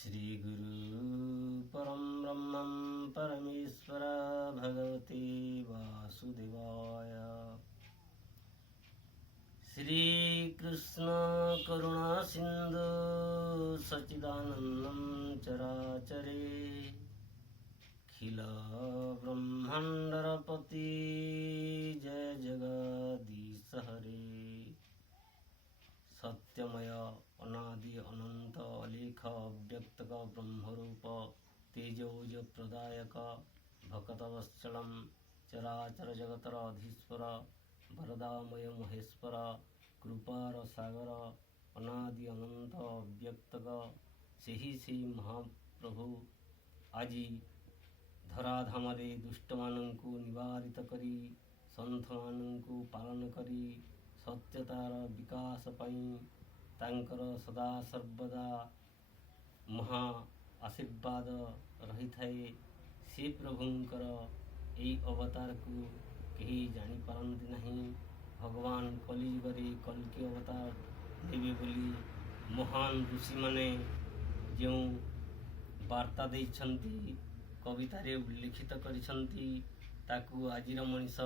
श्री गुरु परम ब्रह्मं परमेश्वर भगवते वासुदेवाय। श्री कृष्ण करुणा सिंधु सच्चिदानंदं चराचरे खिल ब्रह्मांडरपति जय जगदीश हरे। सत्यमय अनादि अनंत अलेख अव्यक्त ब्रह्मरूप तेजोज प्रदायक भक्तवत्सलम चराचर जगतर अधीश्वर वरदामय महेश्वर कृपार सागर अनादि अनंत अव्यक्त से महाप्रभु आज धराधामरे दुष्ट मानू निवारित करी संत मानू पालन करी सत्यतार विकास पाई तांकर सदा सर्वदा महा आशीर्वाद रही थाए। से प्रभुंकर यही अवतार को कहीं जानी पारंती नहीं। भगवान कलियुगरे कल्कि अवतार देवे बोली महान ऋषि माने जो वार्ता देइछंती कवितारे उल्लिखित करिछंती ताकू आजिर मनीष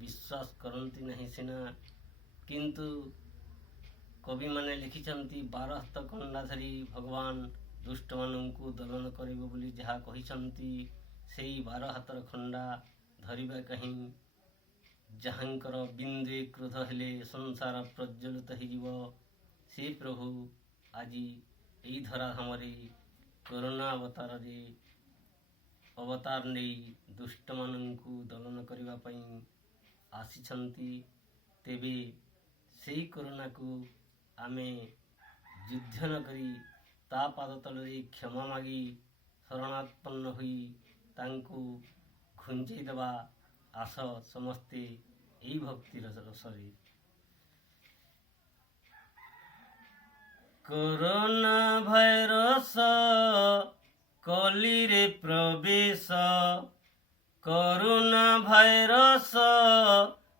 विश्वास करती नहीं सिना, किंतु कवि माने लिखिछंती 12 हस्त खंडाधारी भगवान दुष्ट मानू दलन करिबो बोली जहा कहिछंती सेई 12 हातर खंडा धरिबा कहीं जहांकर बिंदुए क्रोध हेले संसार प्रज्वलित हो। से प्रभु आज यही धराधामरे करुणा अवतार नहीं दुष्ट मानू दलन करिबा पई आसिछंती। तेबे सेई करुणा को आमे युद्ध न करी ता पाद तलरे क्षमा मागी शरणात्पन्न हुई तांको घुंचई देवा आस समस्ते यही भक्ति रसरे। कोरोना भाइरस कलिरे प्रवेश कोरोना भाइरस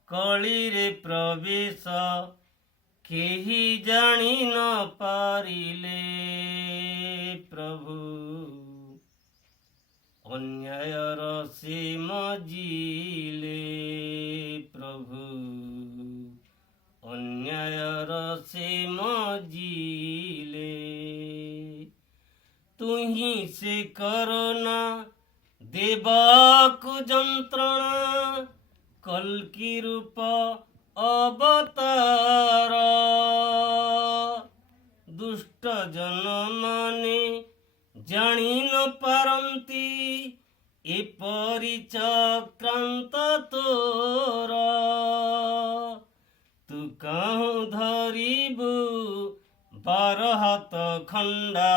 कलिरे प्रवेश केही जानी न पारिले प्रभु अन्यायर से मजिले प्रभु अन्यायर से मजिले तुही से करोना देवाकु जंत्रणा कल्कि रूप अवतार दुष्ट जन माने जानी न पारंती एपरि चक्रांत तोर तू कहूँ धरिबु 12 हाथ खंडा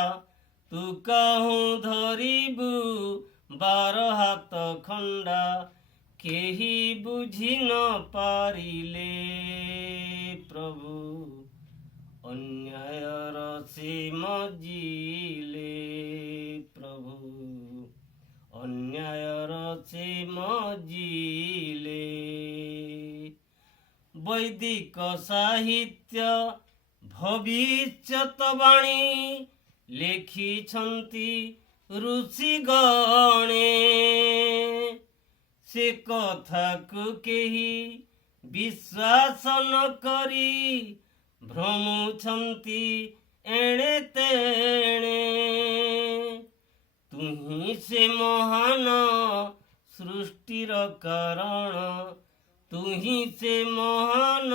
तू कहूँ धरिबु 12 हाथ खंडा केही बुझी न पारिले प्रभु अन्यायर से मजिले प्रभु अन्यायर से मजिले। वैदिक साहित्य भविष्यतवाणी लेखिछंती ऋषि गणे से कथा को केही विश्वास न करी भ्रमुछंती एणे तेणे तुही से महान सृष्टिर कारण तुही से महान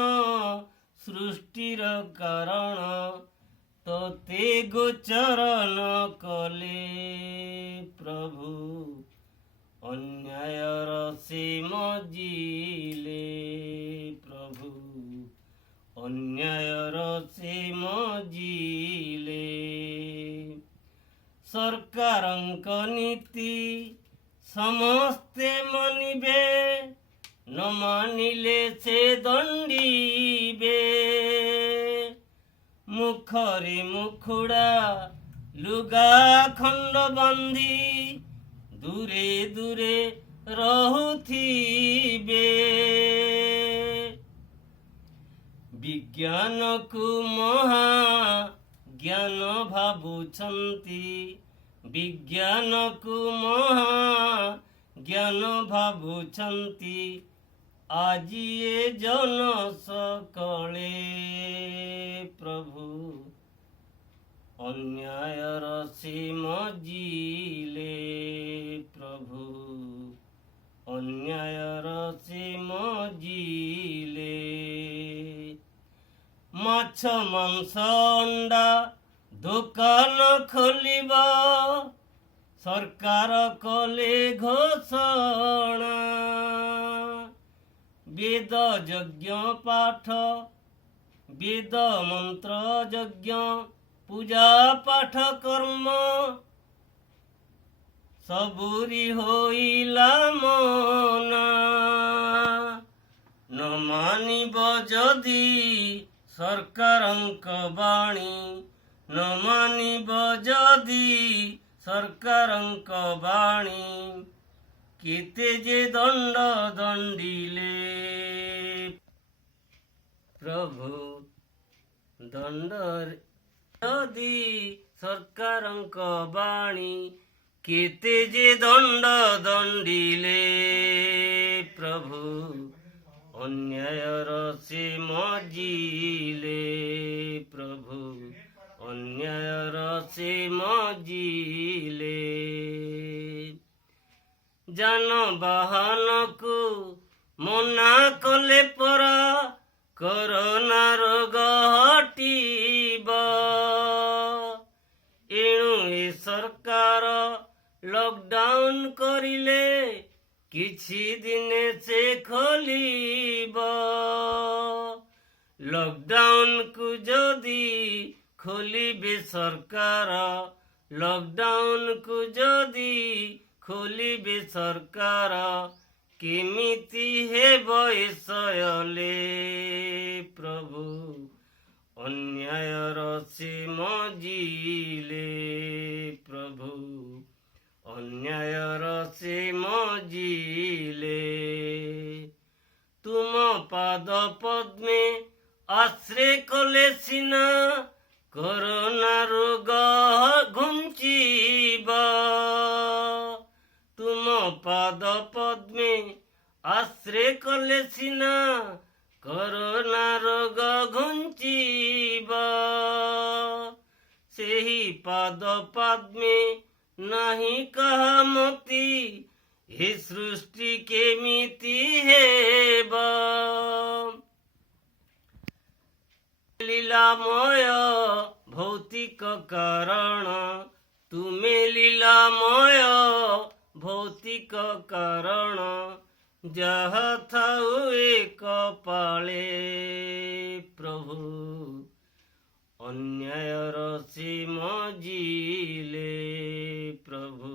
सृष्टिर कारण तोते गोचर न कले प्रभु अन्यायर से मजिले प्रभु अन्यायर से मजिले। सरकारंक नीति समस्ते मनिबे न मानिले से दंडीबे मुखरे मुखुड़ा लुगा खंड बंदी दूरे दूरे रहुथिबे विज्ञान को महा ଜ୍ଞାନ ଭାବୁଛନ୍ତି, ବିଜ୍ଞାନକୁ ମହା ଜ୍ଞାନ ଭାବୁଛନ୍ତି। ଆଜି ଏ ଜନ ସକଳେ ପ୍ରଭୁ ଅନ୍ୟାୟର ସୀମ ଜିଲେ, ପ୍ରଭୁ ଅନ୍ୟାୟର ସୀମ ଜିଲେ। ମାଛ ମାଂସ ଅଣ୍ଡା ଦୋକାନ ଖୋଲିବ, ସରକାର କଲେ ଘୋଷଣା। ବେଦ ଯଜ୍ଞ ପାଠ, ବେଦ ମନ୍ତ୍ର ଯଜ୍ଞ, ପୂଜା ପାଠ କର୍ମ ସବୁରି ହୋଇଲା ମନା। ନ ମାନିବ ଯଦି ସରକାରଙ୍କ ବାଣୀ, ନ ମାନିବ ଯଦି ସରକାରଙ୍କ ବାଣୀ, କେତେ ଯେ ଦଣ୍ଡ ଦଣ୍ଡିଲେ ପ୍ରଭୁ ଦଣ୍ଡରେ ଯଦି ସରକାରଙ୍କ ବାଣୀ, କେତେ ଯେ ଦଣ୍ଡ ଦଣ୍ଡିଲେ ପ୍ରଭୁ ଅନ୍ୟାୟର ସୀମ ଜିଲେ, ପ୍ରଭୁ ଅନ୍ୟାୟର ସୀମ ଜିଲେ। ଯାନବାହନକୁ ମନା କଲେ ପରା, କରୋନା ରୋଗ ହଟିବ। ଏଣୁ ଏ ସରକାର ଲକଡାଉନ କରିଲେ, କିଛି ଦିନେ ସେ ଖୋଲିବ। ଲକଡାଉନକୁ ଯଦି ଖୋଲିବେ ସରକାର, ଲକଡାଉନକୁ ଯଦି ଖୋଲିବେ ସରକାର, କେମିତି ହେବ ଏ ସୟଲେ ପ୍ରଭୁ ଅନ୍ୟାୟର ସୀମ ଜିଲେ, ପ୍ରଭୁ ଅନ୍ୟାୟର ସୀମ ଜିଲେ। ତୁମ ପାଦ ପଦ୍ମେ ଆଶ୍ରୟ କଲେ ସିନା, କରୋନା ରୋଗ ଘୁଞ୍ଚିବ। ତୁମ ପାଦ ପଦ୍ମେ ଆଶ୍ରୟ କଲେ ସିନା, କରୋନା ରୋଗ ଘୁଞ୍ଚିବ। ସେହି ପାଦ ପଦ୍ମେ ନାହିଁ କାହା ମତି, ଏ ସୃଷ୍ଟି କେମିତି ହେବ। লীলাময় ভৌতিক কারণ, তুমে লীলাময় ভৌতিକ କାରଣ, ଯାହା ଥାଉ ଏକ ପାଳେ ପ୍ରଭୁ ଅନ୍ୟାୟର ସୀମ ଜିଲେ, ପ୍ରଭୁ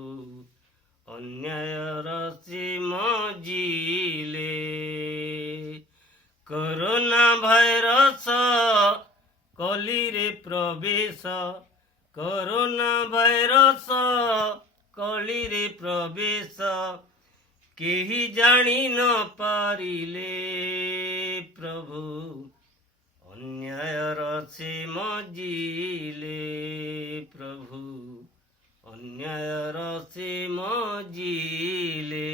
ଅନ୍ୟାୟର ସୀମ ଜିଲେ। କରୋନା ଭାଇରସ କଲିରେ ପ୍ରବେଶ, କରୋନା ଭାଇରସ କଳିରେ ପ୍ରବେଶ, କେହି ଜାଣି ନ ପାରିଲେ ପ୍ରଭୁ ଅନ୍ୟାୟର ସୀମ ଜିଲେ, ପ୍ରଭୁ ଅନ୍ୟାୟର ସୀମ ଜିଲେ।